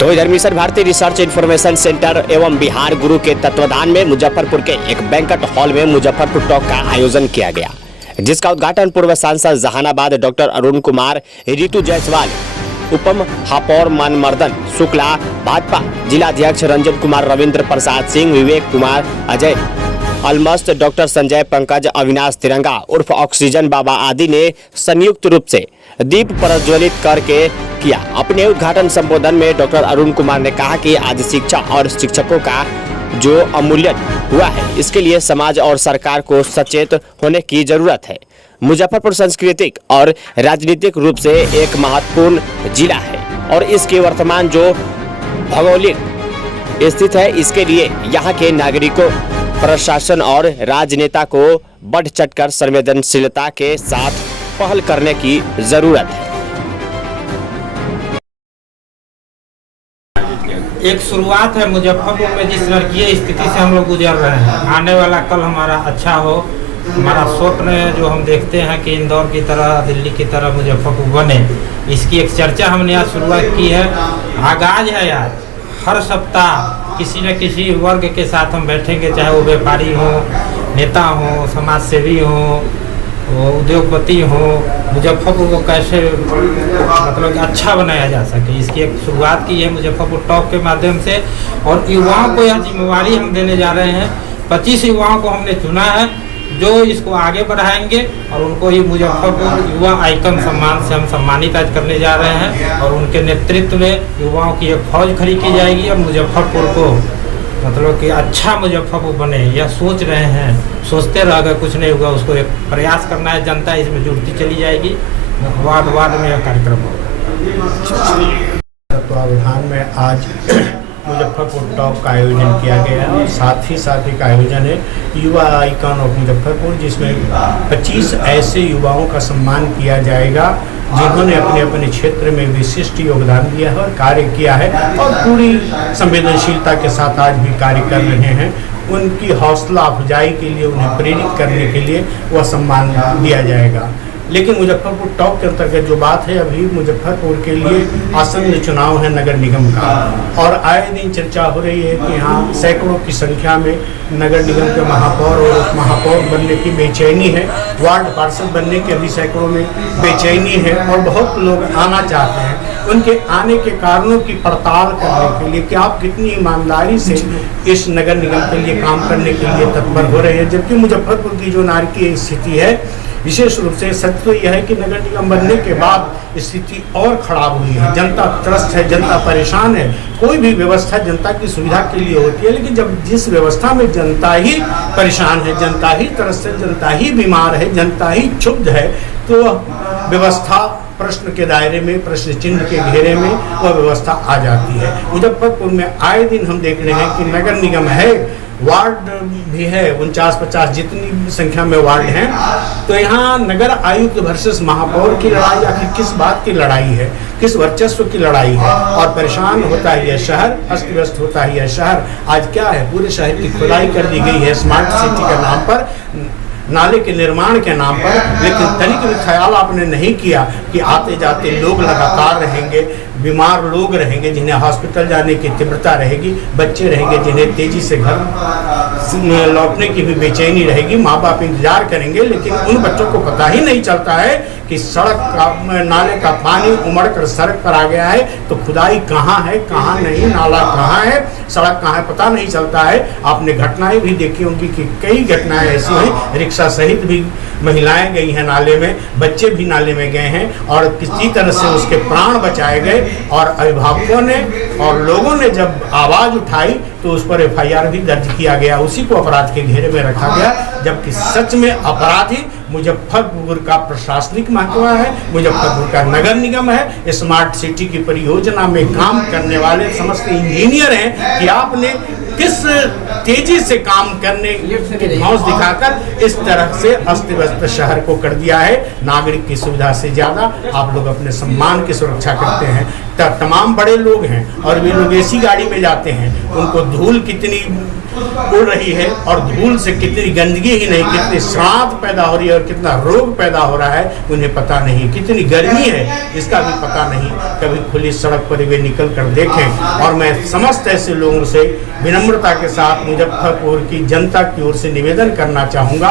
तो इधर mission Bharati research information centre एवं बिहार गुरु के तत्वाधान में मुजफ्फरपुर के एक बैंक्वेट हॉल में मुजफ्फरपुर टॉक का आयोजन किया गया, जिसका उद्घाटन पूर्व सांसद जहानाबाद डॉक्टर अरुण कुमार, ऋतु जायसवाल, उपम महापौर मनमर्दन शुक्ला, भाजपा जिलाध्यक्ष रंजन कुमार, रविंद्र प्रसाद सिंह, विवेक कुमार, अजय अलमस्त, डॉक्टर संजय, पंकज, अविनाश तिरंगा उर्फ ऑक्सीजन बाबा आदि ने संयुक्त रूप से दीप प्रज्वलित करके किया। अपने उद्घाटन संबोधन में डॉक्टर अरुण कुमार ने कहा कि आज शिक्षा और शिक्षकों का जो अवमूल्यन हुआ है, इसके लिए समाज और सरकार को सचेत होने की जरूरत है। मुजफ्फरपुर सांस्कृतिक और राजनीतिक रूप से एक महत्वपूर्ण जिला है और इसके वर्तमान जो भौगोलिक स्थित है, इसके लिए यहाँ के नागरिकों, प्रशासन और राजनेता को बढ़ चढ़कर संवेदनशीलता के साथ पहल करने की जरूरत है। एक शुरुआत है मुजफ्फरपुर में जिस नारकीय स्थिति से हम लोग गुजर रहे हैं। आने वाला कल हमारा अच्छा हो, हमारा स्वप्न है जो हम देखते हैं कि इंदौर की तरह, दिल्ली की तरह मुजफ्फरपुर बने, इसकी एक चर्चा हमने आज शुरुआत की है। आगाज है आज, हर सप्ताह किसी न किसी वर्ग के साथ हम बैठेंगे, चाहे वो व्यापारी हो, नेता हो, समाज सेवी हो, उद्योगपति हो। मुजफ्फरपुर को कैसे मतलब अच्छा बनाया जा सके, इसकी एक शुरुआत की है मुजफ्फरपुर टॉक के माध्यम से। और युवाओं को यह जिम्मेवारी हम देने जा रहे हैं। 25 युवाओं को हमने चुना है जो इसको आगे बढ़ाएंगे और उनको ये मुजफ्फरपुर युवा आइकन सम्मान से हम सम्मानित आज करने जा रहे हैं। और उनके नेतृत्व में युवाओं की एक फौज खड़ी की जाएगी और मुजफ्फरपुर को मतलब कि अच्छा मुजफ्फरपुर बने, यह सोच रहे हैं। सोचते रह गए कुछ नहीं होगा, उसको एक प्रयास करना है। जनता इसमें जुड़ती चली जाएगी। वार्ड वार्ड में यह कार्यक्रम होगा। तत्वावधान में आज मुजफ्फरपुर टॉक का आयोजन किया गया है और साथ ही साथ एक आयोजन है युवा आइकॉन ऑफ मुजफ्फरपुर, जिसमें 25 ऐसे युवाओं का सम्मान किया जाएगा जिन्होंने अपने अपने क्षेत्र में विशिष्ट योगदान दिया है और कार्य किया है और पूरी संवेदनशीलता के साथ आज भी कार्य कर रहे हैं। उनकी हौसला अफजाई के लिए, उन्हें प्रेरित करने के लिए वह सम्मान दिया जाएगा। लेकिन मुजफ्फरपुर टॉक के अंतर्गत जो बात है, अभी मुजफ्फरपुर के लिए आसन्न चुनाव है नगर निगम का और आए दिन चर्चा हो रही है कि यहाँ सैकड़ों की संख्या में नगर निगम के महापौर और उप महापौर बनने की बेचैनी है। वार्ड पार्षद बनने के भी सैकड़ों में बेचैनी है और बहुत लोग आना चाहते हैं। उनके आने के कारणों की पड़ताल करने के लिए कि आप कितनी ईमानदारी से इस नगर निगम के लिए काम करने के लिए तत्पर हो रहे हैं। जबकि मुजफ्फरपुर की जो नारकीय स्थिति है, विशेष रूप से सत्य तो यह है कि नगर निगम बनने के बाद स्थिति और खराब हुई है। जनता त्रस्त है, जनता परेशान है। कोई भी व्यवस्था जनता की सुविधा के लिए होती है, लेकिन जब जिस व्यवस्था में जनता ही परेशान है, जनता ही त्रस्त है, जनता ही बीमार है, जनता ही क्षुब्ध है, तो व्यवस्था प्रश्न के दायरे में, प्रश्न चिन्ह के घेरे में वह व्यवस्था आ जाती है। मुजफ्फरपुर में आए दिन हम देख रहे हैं कि नगर निगम है, वार्ड भी है, 49-50 जितनी संख्या में वार्ड हैं, तो यहाँ नगर आयुक्त वर्सेस महापौर की लड़ाई आखिर किस बात की लड़ाई है, किस वर्चस्व की लड़ाई है। और परेशान होता है यह शहर, अस्त व्यस्त होता है यह शहर। आज क्या है, पूरे शहर की खुदाई कर दी गई है स्मार्ट सिटी के नाम पर, नाले के निर्माण के नाम पर, लेकिन तनिक भी ख्याल आपने नहीं किया कि आते जाते लोग लगातार रहेंगे, बीमार लोग रहेंगे जिन्हें हॉस्पिटल जाने की तीव्रता रहेगी, बच्चे रहेंगे जिन्हें तेजी से घर लौटने की भी बेचैनी रहेगी, माँ बाप इंतजार करेंगे, लेकिन उन बच्चों को पता ही नहीं चलता है कि सड़क का, नाले का पानी उमड़ कर सड़क पर आ गया है, तो खुदाई कहाँ है, कहाँ नहीं, नाला कहाँ है, सड़क कहाँ है, पता नहीं चलता है। आपने घटनाएं भी देखी होंगी कि कई घटनाएं ऐसी हैं, रिक्शा सहित भी महिलाएं गई हैं नाले में, बच्चे भी नाले में गए हैं और किसी तरह से उसके प्राण बचाए गए। और अभिभावकों ने और लोगों ने जब आवाज़ उठाई तो उस पर FIR भी दर्ज किया गया, उसी को अपराध के घेरे में रखा गया। जबकि सच में अपराधी मुजफ्फरपुर का प्रशासनिक महकमा है, मुजफ्फरपुर का नगर निगम है। स्मार्ट सिटी की परियोजना में काम करने वाले समस्त इंजीनियर हैं कि आपने किस तेजी से काम करने की धौंस दिखाकर इस तरह से अस्त व्यस्त शहर को कर दिया है। नागरिक की सुविधा से ज्यादा आप लोग अपने सम्मान की सुरक्षा करते हैं। तमाम बड़े लोग हैं और वे लोग ऐसी गाड़ी में जाते हैं, उनको धूल कितनी उड़ रही है और धूल से कितनी गंदगी ही नहीं, कितनी श्राद्ध पैदा हो रही है और कितना रोग पैदा हो रहा है उन्हें पता नहीं, कितनी गर्मी है इसका भी पता नहीं। कभी खुली सड़क पर वे निकल कर देखें। और मैं समस्त ऐसे लोगों से विनम्रता के साथ मुजफ्फरपुर की जनता की ओर से निवेदन करना चाहूँगा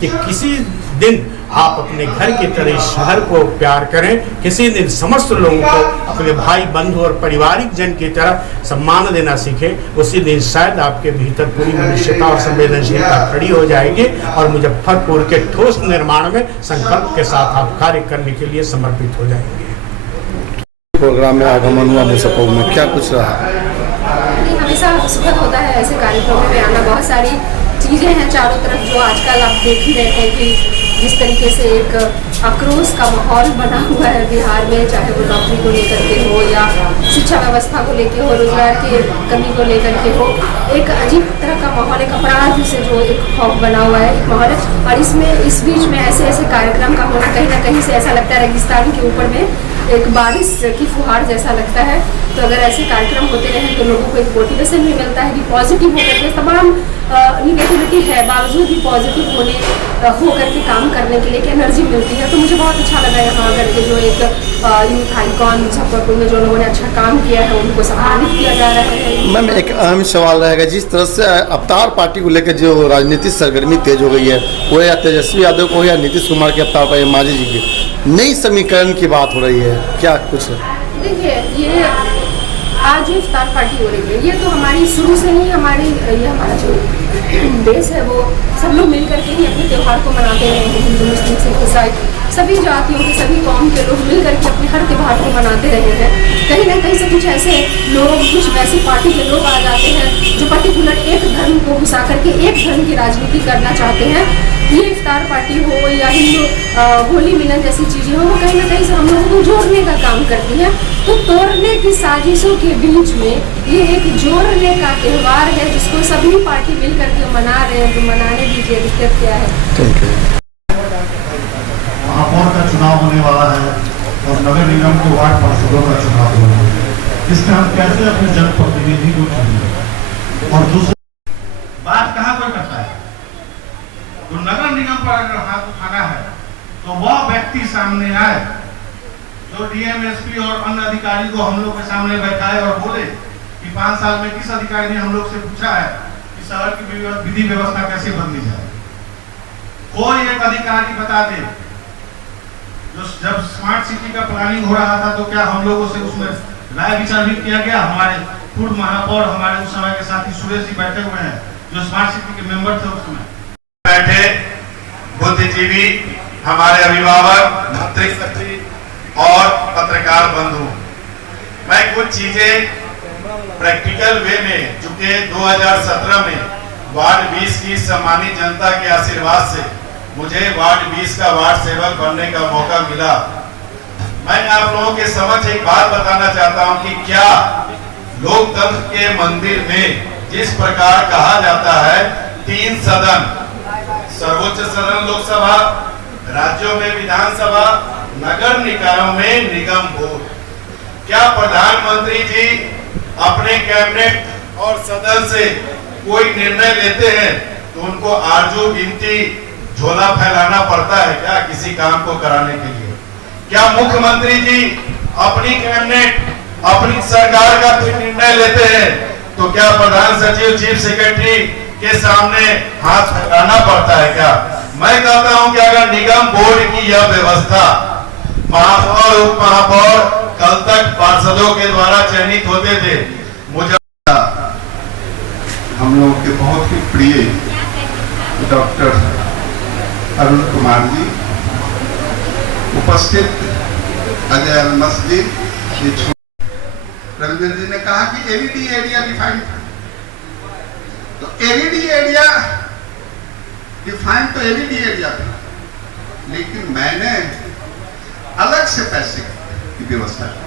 कि किसी दिन आप अपने घर की तरह शहर को प्यार करें, किसी दिन समस्त लोगों को अपने भाई बंधु और पारिवारिक जन की तरह सम्मान देना सीखें। उसी दिन शायद आपके भीतर पूरी मनुष्यता और संवेदनशीलता खड़ी हो जाएगी और मुजफ्फरपुर के ठोस निर्माण में संकल्प के साथ आप कार्य करने के लिए समर्पित हो जाएंगे। प्रोग्राम में आगमन हुआ मुजफ्फरपुर में, क्या कुछ रहा? हमेशा सुखद होता है ऐसे कार्यक्रमों में आना। बहुत सारी चीज़ें हैं चारों तरफ जो आजकल आप देख ही रहे हैं कि जिस तरीके से एक आक्रोश का माहौल बना हुआ है बिहार में, चाहे वो नौकरी को लेकर के हो या शिक्षा व्यवस्था को लेकर हो, रोजगार की कमी को लेकर के हो, एक अजीब तरह का माहौल, एक अपराध से जो एक खौफ बना हुआ है एक माहौल है। और इसमें इस बीच में ऐसे ऐसे कार्यक्रम का होना कहीं ना कहीं से ऐसा लगता है रेगिस्तान के ऊपर में एक बारिश की फुहार जैसा लगता है। तो अगर ऐसे कार्यक्रम होते रहें तो लोगों को एक मोटिवेशन भी मिलता है कि पॉजिटिव होकर के तमाम निगेटिविटी है बावजूद भी पॉजिटिव होकर के काम करने के लिए एक एनर्जी मिलती है। तो मुझे बहुत अच्छा लगा यहाँ आकर के जो एक यूथ आइकॉन मुजफ्फरपुर में जो लोगों ने अच्छा काम किया है उनको सम्मानित किया जा रहा है। मैम एक अहम सवाल रहेगा, जिस तरह से अवतार पार्टी को लेकर जो राजनीतिक सरगर्मी तेज हो गई है, वो या तेजस्वी यादव को या नीतीश कुमार के अवतार पर मांझी जी की नई समीकरण की बात हो रही है, क्या कुछ है? देखिए ये आज जो इफ्तार पार्टी हो रही है ये तो हमारी शुरू से ही ये हमारा जो देश है वो सब लोग मिल करके ही अपने त्यौहार को मनाते रहे हैं। हिंदू मुस्लिम सिख ईसाई सभी जातियों के सभी कौम के लोग मिल करके अपने हर त्यौहार को मनाते रहे हैं। कहीं ना कहीं से कुछ ऐसे लोग, कुछ वैसी पार्टी के लोग आ जाते हैं जो पर्टिकुलर एक धर्म को घुसा करके एक धर्म की राजनीति करना चाहते हैं। ये इफ्तार पार्टी हो या हिंदू होली मिलन जैसी चीज़ें हो, वो कहीं ना कहीं से हम लोगों को जोड़ने का काम करती हैं। तो तोड़ने की साजिशों के बीच में ये एक जोड़ने का त्यौहार है जिसको सभी पार्टी मिल करके मना रहे हैं। तो मनाने दीजिए, दिक्कत क्या है? महापौर का चुनाव होने वाला है और नगर निगम के वार्ड पार्षदों का चुनाव होने वाला है। इसमें हम कैसे अपने जनप्रतिनिधि को चुनें? और दूसरी बात कहाँ पर करता है तो नगर निगम पर अगर हाथ उठाना है तो वह व्यक्ति सामने आए जो डीएम, एसपी और अन्य अधिकारी को हम लोग के सामने बैठाए और बोले कि 5 साल में किस अधिकारी ने हम लोग से पूछा है कि शहर की विधि व्यवस्था कैसे बदली जाए। कोई एक अधिकारी बता दे जो जब स्मार्ट सिटी का प्लानिंग हो रहा था तो क्या हम लोगों से उसमें राय विचार भी किया गया? हमारे पूर्व महापौर, हमारे उस समय के साथी सुरेश जी बैठे हुए हैं जो स्मार्ट सिटी के मेंबर थे उस समय। बैठे बुद्धिजीवी, हमारे अभिभावक, मंत्री और पत्रकार बंधु, मैं कुछ चीजें प्रैक्टिकल वे में, चूंकि 2017 में वार्ड 20 की सम्मानित जनता के आशीर्वाद से मुझे वार्ड 20 का वार्ड सेवक बनने का मौका मिला। मैं आप लोगों के समक्ष एक बात बताना चाहता हूं कि क्या लोकतंत्र के मंदिर में जिस प्रकार कहा जाता है 3 सदन, सर्वोच्च सदन लोकसभा, राज्यों में विधानसभा, नगर निकायों में निगम बोर्ड, क्या प्रधानमंत्री जी अपने कैबिनेट और सदन से कोई निर्णय लेते हैं तो उनको आरजू गिनती झोला फैलाना पड़ता है क्या किसी काम को कराने के लिए? क्या मुख्यमंत्री जी अपनी कैबिनेट, अपनी सरकार का कोई निर्णय लेते हैं तो क्या प्रधान सचिव, चीफ सेक्रेटरी के सामने हाथ फैलाना पड़ता है क्या? मैं कहता हूं कि अगर निगम बोर्ड की यह व्यवस्था महापौर, उप महापौर कल तक पार्षदों के द्वारा चयनित होते थे, मुझे हम लोगों के बहुत ही प्रिय डॉक्टर अरुण कुमार जी, उपस्थित अजय मस्जिद, रविंद्र जी ने कहा कि एलईडी एरिया डिफाइन, तो एलईडी एरिया डिफाइन तो एलईडी एरिया था, लेकिन मैंने अलग से पैसे की व्यवस्था की।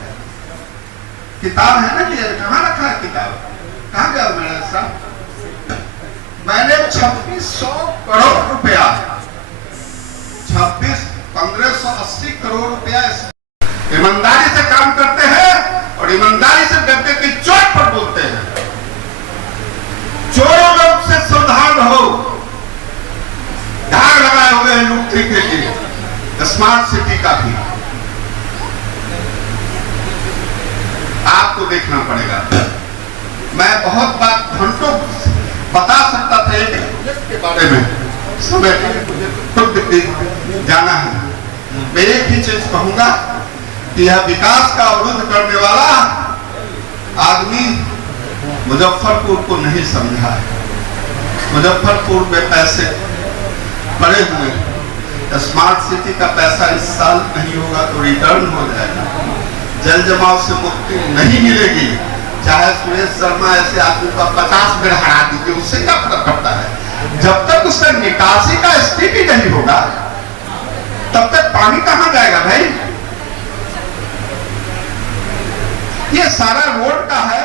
किताब है ना कि कहाँ रखा है किताब, कहाँ गया मेरा साहब? मैंने 2600 करोड़ रुपया 1580 करोड़ रुपया ईमानदारी से काम करते हैं और ईमानदारी से डंके की चोट पर बोलते हैं। चोरों लोग से सावधान रहो, दाग लगाए हुए हैं लुटने के लिए। स्मार्ट सिटी का भी आपको देखना पड़ेगा। मैं बहुत बात घंटों बता सकता था एक प्रोजेक्ट के बारे में, समय मुझे खुद जाना है। मैं एक ही चीज कहूंगा कि यह विकास का अवरुद्ध करने वाला आदमी मुजफ्फरपुर को नहीं समझा है। मुजफ्फरपुर में पैसे पड़े हुए हैं। स्मार्ट सिटी का पैसा इस साल नहीं होगा तो रिटर्न हो जाएगा। जल जमाव से मुक्ति नहीं मिलेगी, चाहे सुरेश शर्मा ऐसे आदमी को 50 बेर हरा दीजिए, उससे क्या फर्क पड़ता है। जब तक उसका निकासी का स्थिति नहीं होगा तब तक पानी कहां जाएगा भाई। ये सारा रोड का है।